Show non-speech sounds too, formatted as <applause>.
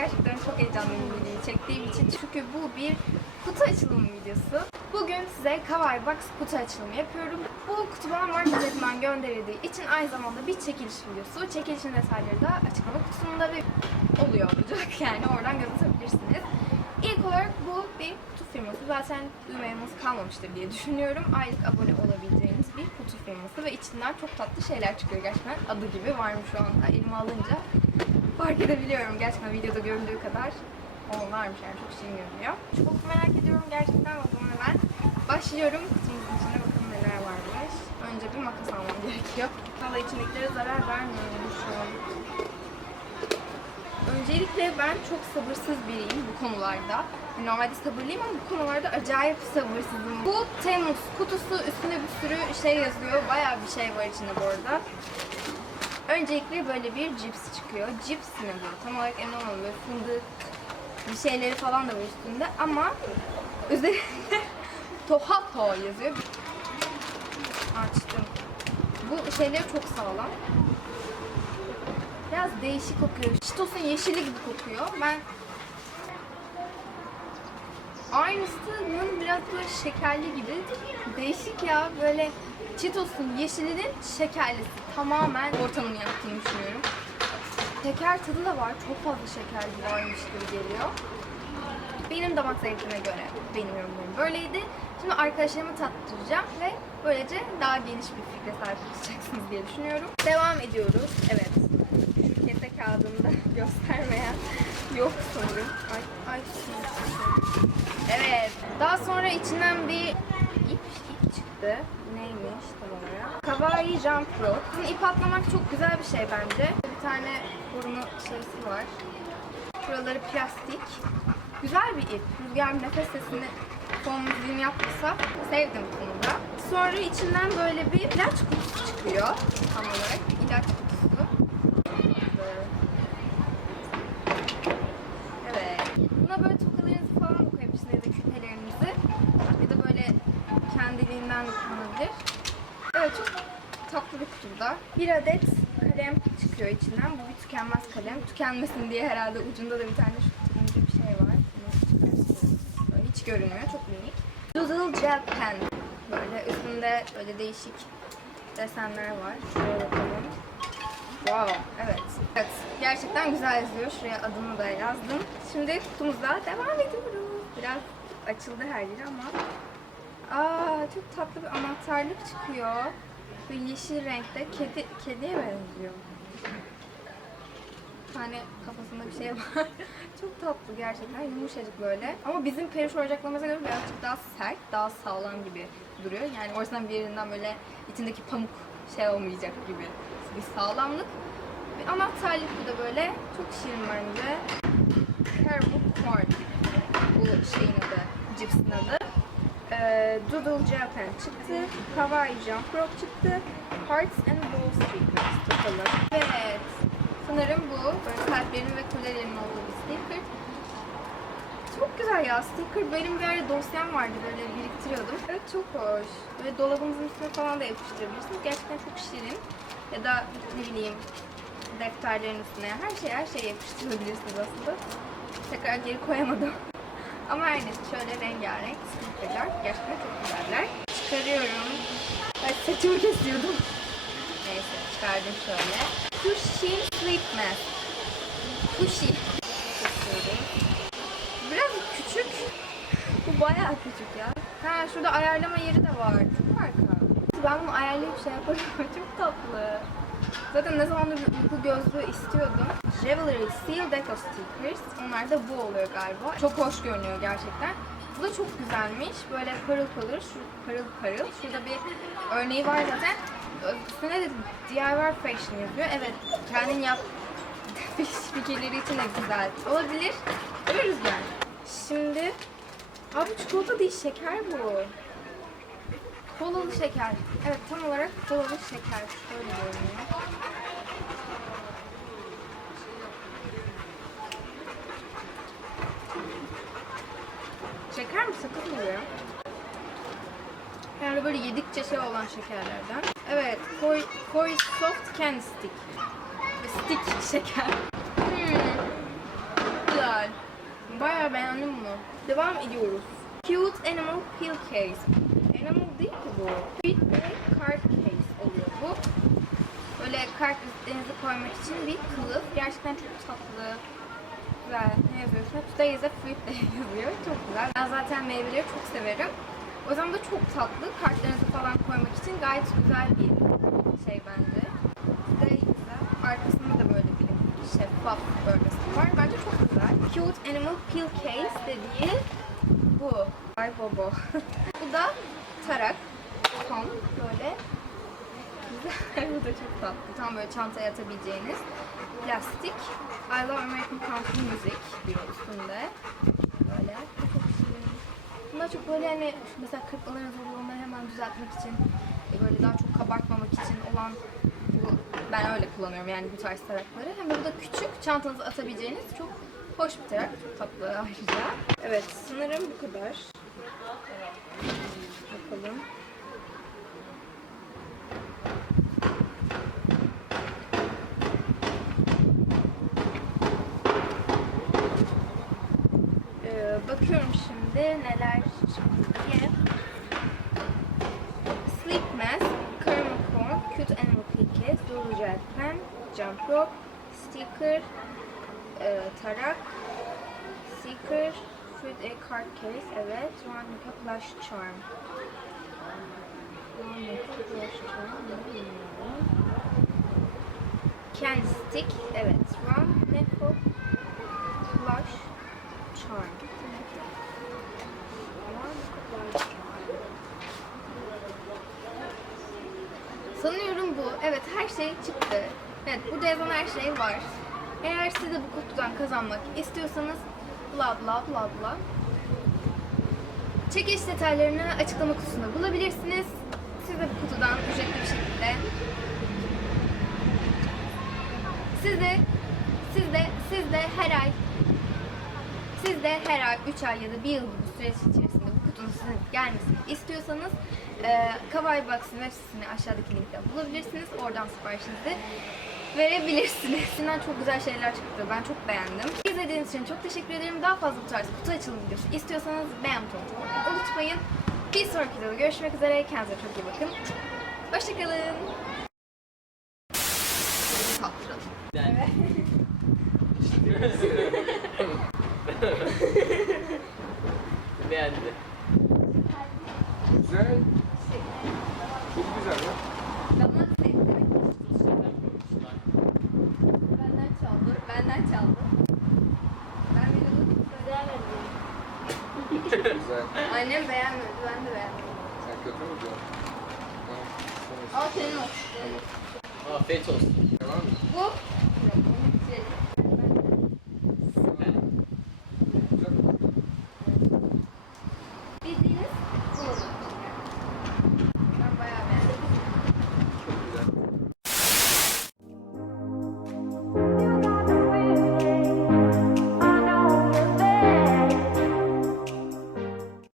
gerçekten çok heyecanlıyım videoyu çektiğim için. Çünkü bu bir kutu açılımı videosu. Bugün size Kawaii Box kutu açılımı yapıyorum. Bu kutu bana market tarafından gönderildiği için aynı zamanda bir çekiliş videosu. Çekilişin detayları da açıklama kutusunda bir oluyor olacak. <laughs> Yani oradan göz atabilirsiniz. İlk olarak bu bir kutu firması. Zaten duymayanınız kalmamıştır diye düşünüyorum. Aylık abone olabileceğiniz kutu firması ve içinden çok tatlı şeyler çıkıyor gerçekten. Adı gibi var mı şu anda elime alınca fark edebiliyorum gerçekten videoda görüldüğü kadar onlarmış yani çok şirin görünüyor. Çok merak ediyorum gerçekten o zaman hemen başlıyorum. Kutumuzun içinde bakın neler varmış. Önce bir makas almam gerekiyor. Valla içindekilere zarar vermiyorum şu an. Öncelikle ben çok sabırsız biriyim bu konularda. Normalde sabırlıyım ama bu konularda acayip sabırsızım. Bu Temmuz kutusu üstünde bir sürü şey yazıyor. Bayağı bir şey var içinde bu arada. Öncelikle böyle bir cips çıkıyor. Cips mi bu? Tam olarak emin olmadım. Böyle fındık bir şeyleri falan da var üstünde ama üzerinde <laughs> Tohato yazıyor. Açtım. Bu şeyleri çok sağlam. Biraz değişik kokuyor. Cheetos'un yeşili gibi kokuyor. Ben aynısının biraz böyle şekerli gibi. Değişik ya böyle Cheetos'un yeşilinin şekerlisi. Tamamen ortamını yaptığını düşünüyorum. Şeker tadı da var. Çok fazla şeker varmış gibi geliyor. Benim damak zevkime göre benim yorumlarım böyleydi. Şimdi arkadaşlarıma tattıracağım ve böylece daha geniş bir fikre sahip olacaksınız diye düşünüyorum. Devam ediyoruz. Evet. Şu kese kağıdında <laughs> göstermeyen yok sanırım. Ay, ay. Evet. Daha sonra içinden bir ip, ip çıktı. Neymiş tam olarak? Kawaii Jump Rope. Bunu ip atlamak çok güzel bir şey bence. Bir tane burnu şeysi var. Buraları plastik. Güzel bir ip. Rüzgar nefes sesini son müziğini yapmasa sevdim bunu da. Sonra içinden böyle bir ilaç kutusu çıkıyor. Tam olarak ilaç kutusu. Evet. Buna böyle tokalarınızı falan da koyabilirsiniz ya da küpelerinizi. Ya da böyle kendiliğinden de kullanılabilir. Evet çok tatlı bir kutuda. Bir adet kalem çıkıyor içinden. Bu bir tükenmez kalem. Tükenmesin diye herhalde ucunda da bir tane şu turuncu bir şey var. Hiç görünmüyor. Çok minik. Doodle Gel Pen. Böyle üstünde böyle değişik desenler var. Şuraya bakalım. Wow, evet. Evet, gerçekten güzel yazıyor. Şuraya adımı da yazdım. Şimdi kutumuzda devam ediyoruz. Biraz açıldı her yeri ama. Aa, çok tatlı bir anahtarlık çıkıyor. Böyle yeşil renkte. Kedi, kediye benziyor. Bir tane kafasında bir şey var. <laughs> çok tatlı gerçekten. Yumuşacık böyle. Ama bizim peluş oyuncaklarımıza göre birazcık daha sert, daha sağlam gibi duruyor. Yani o bir yerinden böyle içindeki pamuk şey olmayacak gibi bir sağlamlık. Bir anahtarlık bu da böyle. Çok şirin bence. Caramel Corn. Bu şeyin adı, cipsin adı. Ee, Doodle Japan çıktı. Kawaii Jump Rope çıktı. Hearts and Balls stickers tutalım. Evet. Sanırım bu. Böyle kalplerin ve kulelerinin olduğu bir sticker. Çok güzel ya. Sticker benim bir ara dosyam vardı böyle biriktiriyordum. Evet çok hoş. Böyle dolabınızın üstüne falan da yapıştırabilirsiniz. Gerçekten çok şirin. Ya da ne bileyim defterlerin üstüne her şey her şey yapıştırabilirsiniz aslında. Tekrar geri koyamadım. Ama neyse şöyle rengarenk stickerlar. Gerçekten çok güzeller. Çıkarıyorum. Ay saçımı kesiyordum. Neyse çıkardım şöyle. Sushi Sleep Mask. Kesiyorum. Biraz küçük. Bu bayağı küçük ya. Ha şurada ayarlama yeri de var. Çok harika. Ben bunu ayarlayıp şey yaparım. <laughs> Çok tatlı. Zaten ne zamandır uyku gözlüğü istiyordum. Revelry Seal Deco Stickers. Onlar da bu oluyor galiba. Çok hoş görünüyor gerçekten. Bu da çok güzelmiş. Böyle parıl parıl, şu parıl parıl. Şurada bir örneği var zaten. Üstüne de DIY Fashion yazıyor. Evet, kendin yap <laughs> fikirleri için de güzel olabilir. Görürüz yani. Şimdi, abi çikolata değil şeker bu. Kolalı şeker. Evet tam olarak kolalı şeker. Böyle görünüyor. Şeker mi? Sakız mı ya? Yani böyle yedikçe şey olan şekerlerden. Evet, koy, koy soft candy stick. Stick <laughs> şeker. Hmm. güzel. Bayağı beğendim bunu. Devam ediyoruz. Cute Animal Pill Case. Animal değil ki bu. Fit ve card case oluyor bu. Böyle kart vizitlerinizi koymak için bir kılıf. Gerçekten çok tatlı. Güzel. Yazıyor üstüne? Today is a fruit day yazıyor. Çok güzel. Ben zaten meyveleri çok severim. O yüzden de çok tatlı. Kartlarınızı falan koymak için gayet güzel bir şey bence. Today is a... Arkasında da böyle bir şeffaf bölgesi var. Bence çok güzel. Cute Animal Pill Case dediği bu. Ay bobo. <laughs> bu da tarak. Tom böyle <laughs> bu da çok tatlı. Tam böyle çantaya atabileceğiniz plastik. I love American country music diyor üstünde. Böyle. Bunlar çok böyle hani mesela kırpmaların zor onları hemen düzeltmek için e, böyle daha çok kabartmamak için olan bu ben öyle kullanıyorum yani bu tarz tarakları. Hem de bu da küçük çantanıza atabileceğiniz çok hoş bir tarak. Tatlı ayrıca. Evet sanırım bu kadar. Bakalım. Ee, bakıyorum şimdi neler diye. Sleep mask, caramel corn, cute animal picket, dolu gel jump rope, sticker, e, tarak, sticker, fruit egg card case, evet, Ronica plush charm. Ronica plush charm, ne bilmiyorum. Candy stick, evet, Ronica plush charm. Ronica plush charm. Sanıyorum bu. Evet her şey çıktı. Evet burada yazan her şey var. Eğer siz de bu kutudan kazanmak istiyorsanız bla bla bla bla. Çekiliş detaylarını açıklama kutusunda bulabilirsiniz. Siz de bu kutudan ücretli bir şekilde siz de siz de siz de her ay siz de her ay 3 ay ya da 1 yıl gibi süreç içerisinde bu kutunun sizin gelmesini istiyorsanız e, Kawaii Box'ın web sitesini aşağıdaki linkten bulabilirsiniz. Oradan siparişinizi verebilirsiniz. <laughs> Sizden çok güzel şeyler çıktı. Ben çok beğendim. İzlediğiniz için çok teşekkür ederim. Daha fazla bu tarz kutu açılım videosu istiyorsanız beğen tıklamayı unutmayın. Bir sonraki videoda görüşmek üzere. Kendinize çok iyi bakın. Hoşçakalın. <laughs> Beğendi. Güzel. Çok güzel ya. Damak zevkleri. Benden çaldı. Benden çaldı. Ben videoda beğenmedim. Güzel. Annem beğenmedi. Ben de beğenmedim. Sen kötü mü diyorsun? Tamam. Al senin olsun. Afiyet olsun. Devam mı? Bu